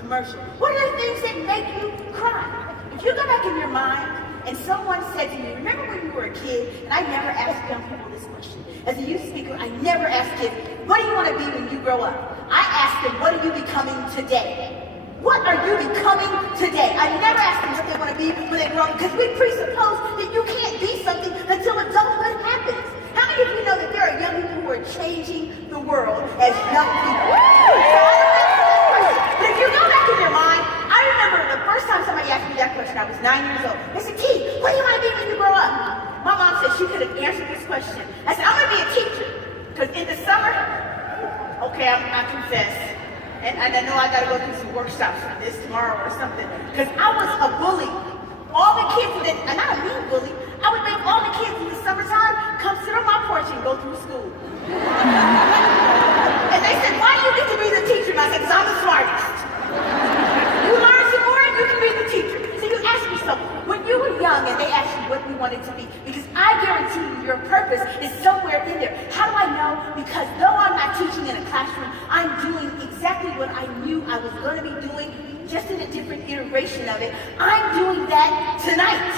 commercial. What are the things that make you cry? If you go back in your mind and someone said to you, remember when you were a kid, and I never asked young people this question. As a youth speaker, I never asked kids, what do you want to be when you grow up? I asked them, what are you becoming today? What are you becoming today? I never asked them what they want to be when they grow up, because we presuppose that you can't be something until adulthood happens. How many of you know that there are young people who are changing the world as young people? But if you go back in your mind, I remember the first time somebody asked me that question, I was 9 years old. They said, T, what do you want to be when you grow up? My mom said she could have answered this question. I said, I'm going to be a teacher. Because in the summer, okay, I confess, and I know I got to go through some workshops for this tomorrow or something, because I was a bully. All the kids, and not a mean bully, I would make all the kids in the summertime come sit on my porch and go through school. And they said, why do you get to be the teacher? And I said, because I'm the smartest. You learn some more and you can be the teacher. So you ask yourself, when you were young and they asked you what you wanted to be, because I guarantee you your purpose is somewhere in there. How do I know? Because though I'm not teaching in a classroom, I'm doing exactly what I knew I was going to be doing, just in a different iteration of it. I'm doing that tonight.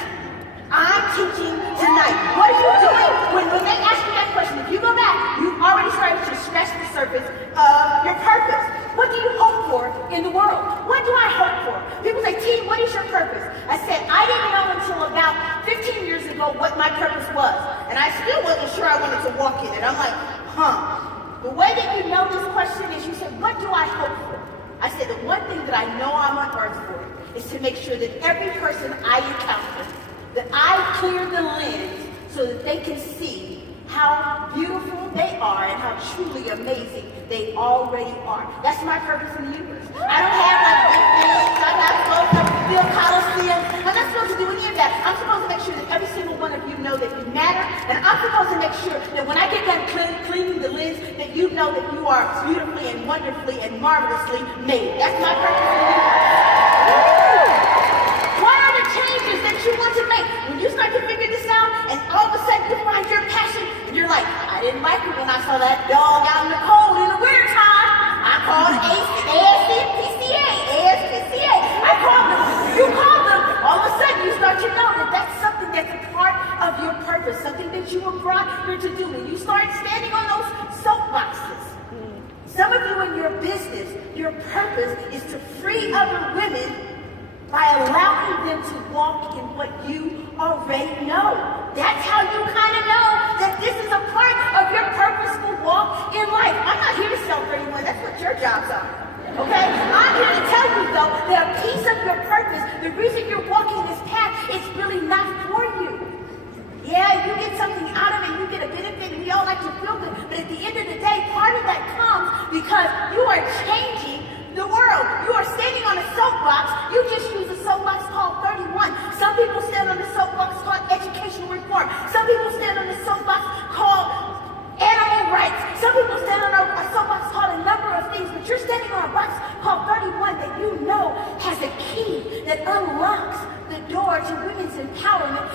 I'm teaching tonight. What are you doing when they ask you that question? If you go back, you've already started to scratch the surface of your purpose. What do you hope for in the world? What do I hope for? People say, T, what is your purpose? I said, I didn't know until about 15 years ago what my purpose was. And I still wasn't sure I wanted to walk in it. I'm like, The way that you know this question is you said, what do I hope for? I said, the one thing that I know I'm on earth for is to make sure that every person I encounter, that I clear the lens so that they can see how beautiful they are and how truly amazing they already are. That's my purpose in the universe. I don't have like big things. I'm not supposed to build Coliseum. I'm not supposed to do any of that. I'm supposed to make sure that every single one of you know that you matter. And I'm supposed to make sure that when I get done cleaning the lens, that you know that you are beautifully and wonderfully and marvelously made. That's my purpose in the universe. What are the changes that you want to make? When you start to figure this out, and all of a sudden you find your passion, and you're like, I didn't like it when I saw that dog out in the cold in the winter time. I called ASPCA. I called them. You called them. All of a sudden you start to know that that's something that's a part of your purpose, something that you were brought here to do. And you start standing on those soapboxes. Some of you in your business, your purpose is to free other women by allowing them to walk in what you already know. That's how you kind of know that this is a part of your purposeful walk in life. I'm not here to sell 31. That's what your jobs are. Okay? I'm here to tell you, though, that a piece of your purpose, the reason you're walking this path, it's really not for you. Yeah, you get something out of it, you get a benefit, and we all like to feel good. But at the end of the day, part of that comes because you are changing the world. You are standing on a soapbox. You just use a soapbox called 31. Some people stand on the soapbox called educational reform. Some people stand on the soapbox called animal rights. Some people stand on a soapbox called a number of things. But you're standing on a box called 31 that you know has a key that unlocks the door to women's empowerment.